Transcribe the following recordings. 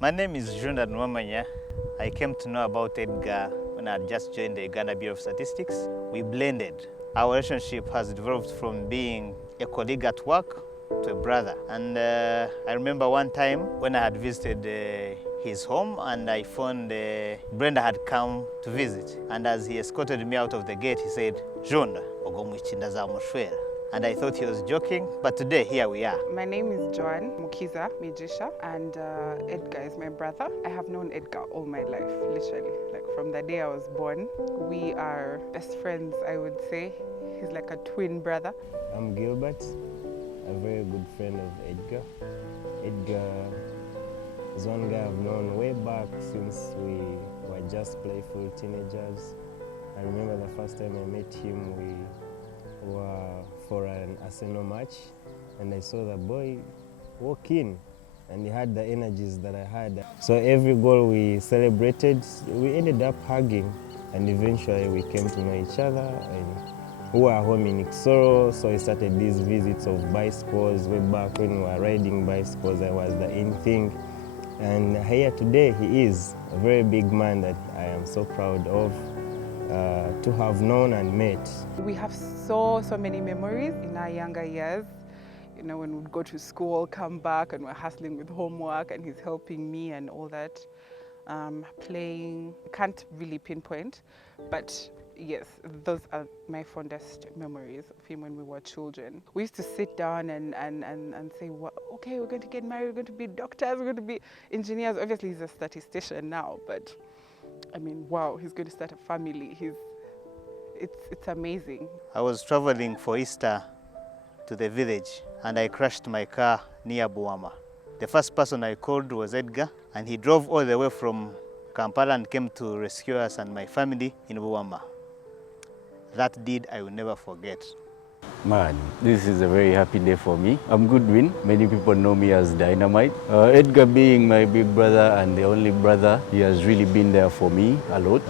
My name is Jonathan Wamanya. I came to know about Edgar when I had just joined the Uganda Bureau of Statistics. We blended. Our relationship has developed from being a colleague at work to a brother. And I remember one time when I had visited his home and I found Brenda had come to visit. And as he escorted me out of the gate, he said, "Jonda, ogomwichinda za mushwera." And I thought he was joking, but today here we are. My name is Joan Mukiza Mijisha, and Edgar is my brother. I have known Edgar all my life, literally. Like from the day I was born. We are best friends, I would say. He's like a twin brother. I'm Gilbert, a very good friend of Edgar. Edgar is one guy I've known way back since we were just playful teenagers. I remember the first time I met him, we were for an Arsenal match, and I saw the boy walk in, and he had the energies that I had. So every goal we celebrated, we ended up hugging, and eventually we came to know each other. And we were home in Iksoro, so I started these visits of bicycles way back when we were riding bicycles. That was the in thing. And here today he is a very big man that I am so proud of to have known and met. We have so many memories in our younger years. You know, when we'd go to school, come back, and we're hustling with homework, and he's helping me and all that. Playing, can't really pinpoint, but yes, those are my fondest memories of him when we were children. We used to sit down and say, well, okay, we're going to get married, we're going to be doctors, we're going to be engineers. Obviously, he's a statistician now, but I mean, wow, he's going to start a family. It's amazing. I was traveling for Easter to the village and I crashed my car near Buama. The first person I called was Edgar, and he drove all the way from Kampala and came to rescue us and my family in Buama. That deed I will never forget. Man, this is a very happy day for me. I'm Goodwin. Many people know me as Dynamite. Edgar being my big brother and the only brother, he has really been there for me a lot.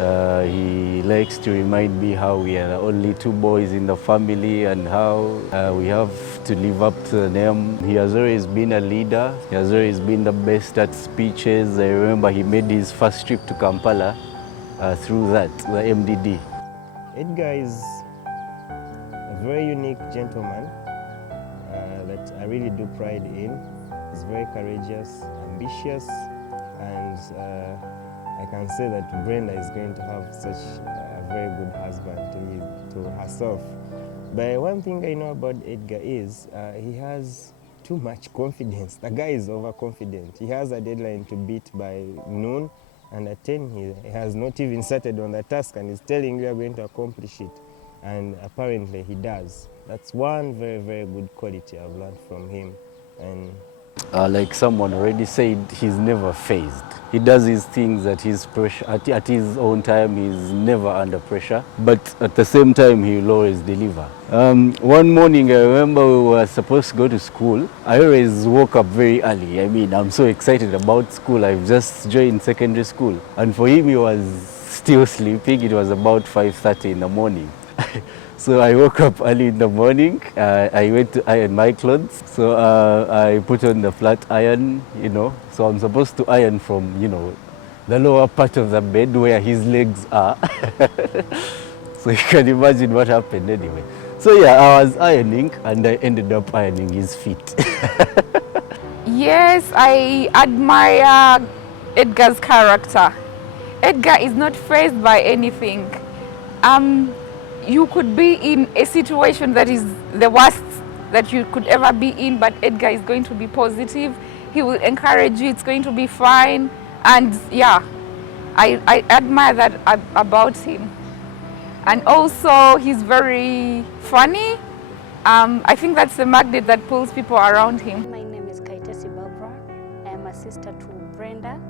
He likes to remind me how we are the only two boys in the family and how we have to live up to the name. He has always been a leader. He has always been the best at speeches. I remember he made his first trip to Kampala through that, the MDD. Edgar is a very unique gentleman that I really do pride in. He's very courageous, ambitious, and I can say that Brenda is going to have such a very good husband to herself. But one thing I know about Edgar is he has too much confidence. The guy is overconfident. He has a deadline to beat by noon, and at 10 he has not even started on the task and is telling you are going to accomplish it. And apparently he does. That's one very good quality I've learned from him. And like someone already said, he's never phased. He does his things at his own time. He's never under pressure, but at the same time he will always deliver. One morning I remember we were supposed to go to school. I always woke up very early. I mean, I'm so excited about school. I've just joined secondary school, and for him he was still sleeping. It was about 5:30 in the morning. So I woke up early in the morning. I went to iron my clothes. So I put on the flat iron, you know. So I'm supposed to iron from, you know, the lower part of the bed where his legs are. So you can imagine what happened anyway. So yeah, I was ironing and I ended up ironing his feet. Yes, I admire Edgar's character. Edgar is not fazed by anything. You could be in a situation that is the worst that you could ever be in, but Edgar is going to be positive. He will encourage you, it's going to be fine. And yeah, I admire that about him. And also, he's very funny. I think that's the magnet that pulls people around him. My name is Mfites. I am a sister to Brenda.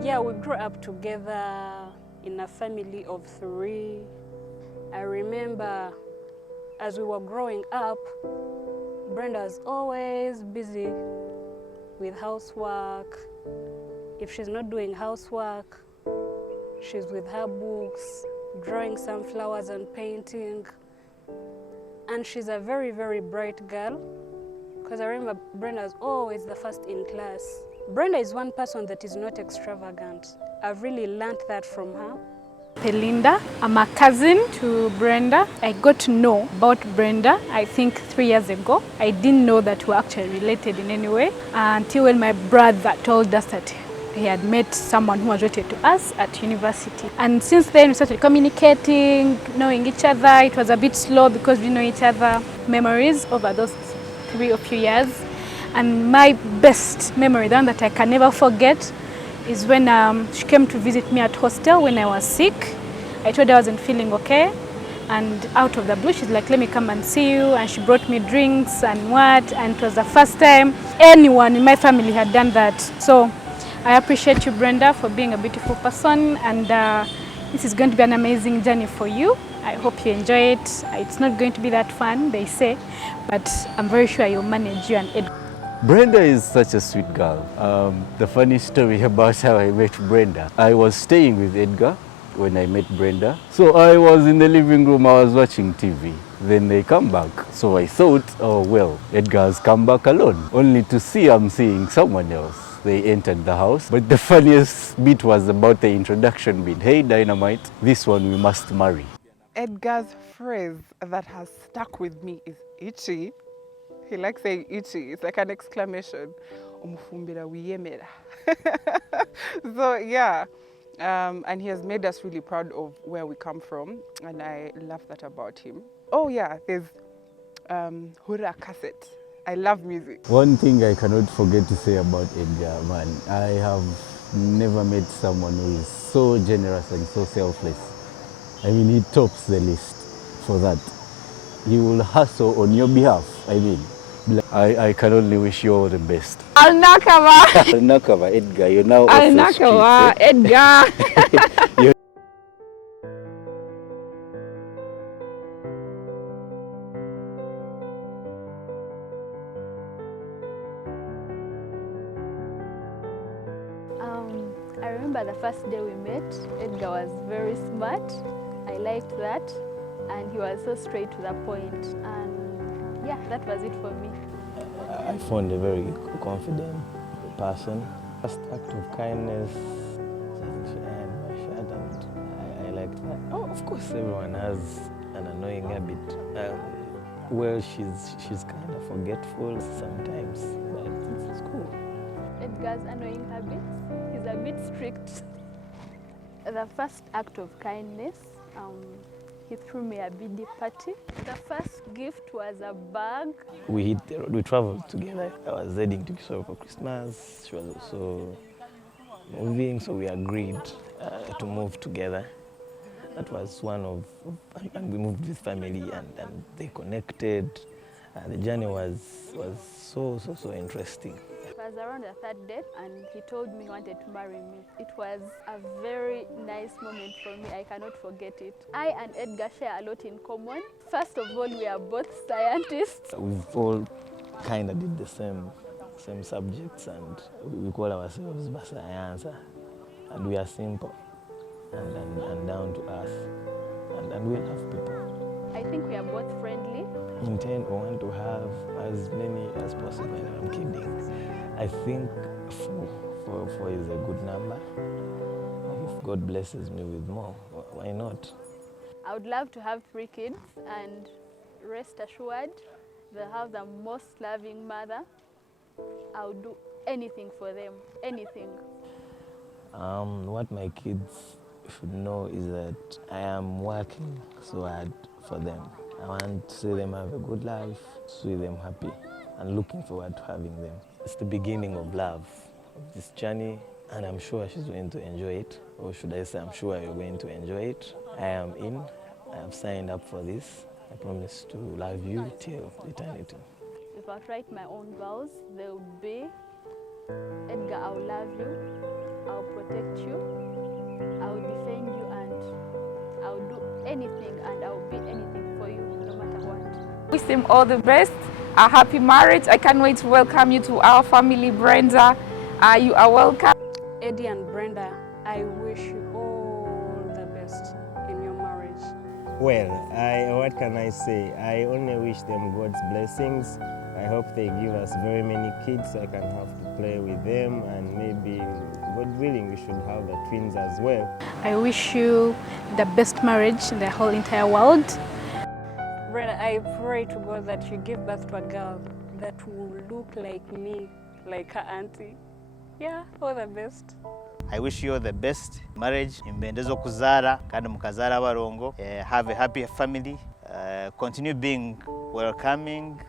Yeah, we grew up together in a family of 3. I remember as we were growing up, Brenda was always busy with housework. If she's not doing housework, she's with her books, drawing some flowers and painting. And she's a very bright girl, because I remember Brenda was always the first in class. Brenda is one person that is not extravagant. I've really learned that from her. Belinda. I'm a cousin to Brenda. I got to know about Brenda, I think 3 years ago. I didn't know that we're actually related in any way until when my brother told us that he had met someone who was related to us at university. And since then we started communicating, knowing each other. It was a bit slow because we know each other. Memories over those 3 or few years. And my best memory, the one that I can never forget, is when she came to visit me at hostel when I was sick. I told her I wasn't feeling okay, and out of the blue she's like, let me come and see you, and she brought me drinks and what, and it was the first time anyone in my family had done that. So I appreciate you, Brenda, for being a beautiful person, and this is going to be an amazing journey for you. I hope you enjoy it. It's not going to be that fun, they say, but I'm very sure you'll manage, you and Ed. Brenda is such a sweet girl. The funny story about how I met Brenda, I was staying with Edgar when I met Brenda. So I was in the living room, I was watching TV. Then they come back. So I thought, oh well, Edgar has come back alone, only to see I'm seeing someone else. They entered the house. But the funniest bit was about the introduction bit. Hey Dynamite, this one we must marry. Edgar's phrase that has stuck with me is itchy. He likes saying itchy. It's like an exclamation. Omufumbira wiyemera. So yeah, and he has made us really proud of where we come from, and I love that about him. Oh yeah, there's Hura cassette. I love music. One thing I cannot forget to say about Edgar, man, I have never met someone who is so generous and so selfless. I mean, he tops the list for that. He will hustle on your behalf, I mean. I can only wish you all the best. Alnakawa. Alnakawa, Edgar, you're now off the streets. Alnakawa, Edgar. You're I remember the first day we met, Edgar was very smart. I liked that, and he was so straight to the point. And yeah, that was it for me. I found a very confident person. First act of kindness, she ironed my shirt, and I liked that. Oh, of course, everyone has an annoying habit. Well, she's kind of forgetful sometimes, but it's cool. Edgar's annoying habits, he's a bit strict. The first act of kindness, he threw me a birthday party. The first gift was a bag. We traveled together. I was heading to Kisoro for Christmas. She was also moving, so we agreed to move together. That was one of, and we moved with family, and they connected. The journey was so interesting. It was around the third date, and he told me he wanted to marry me. It was a very nice moment for me. I cannot forget it. I and Edgar share a lot in common. First of all, we are both scientists. We've all kind of did the same subjects, and we call ourselves Basayansa, and we are simple and down to earth, and we love people. I think we are both friendly. Intend or want to have as many as possible, and I'm kidding. I think four is a good number. If God blesses me with more, why not? I would love to have 3 kids, and rest assured, they'll have the most loving mother. I'll do anything for them, anything. What my kids should know is that I am working so hard for them. I want to see them have a good life, see them happy, and looking forward to having them. It's the beginning of love, of this journey, and I'm sure she's going to enjoy it. Or should I say, I'm sure you're going to enjoy it. I am in. I have signed up for this. I promise to love you till eternity. If I write my own vows, they would be, Edgar, I'll love you, I'll protect you, I'll defend you, and I'll do anything, and I'll be anything for you, no matter what. Wish them all the best. A happy marriage. I can't wait to welcome you to our family, Brenda. You are welcome. Eddie and Brenda, I wish you all the best in your marriage. Well, what can I say? I only wish them God's blessings. I hope they give us very many kids I can have to play with them, and maybe, God willing, we should have the twins as well. I wish you the best marriage in the whole entire world. Brenda, I pray to God that you give birth to a girl that will look like me, like her auntie. Yeah, all the best. I wish you all the best. Marriage, imbendeza okuzara kandi mukazara abarongo. Have a happy family. Continue being welcoming.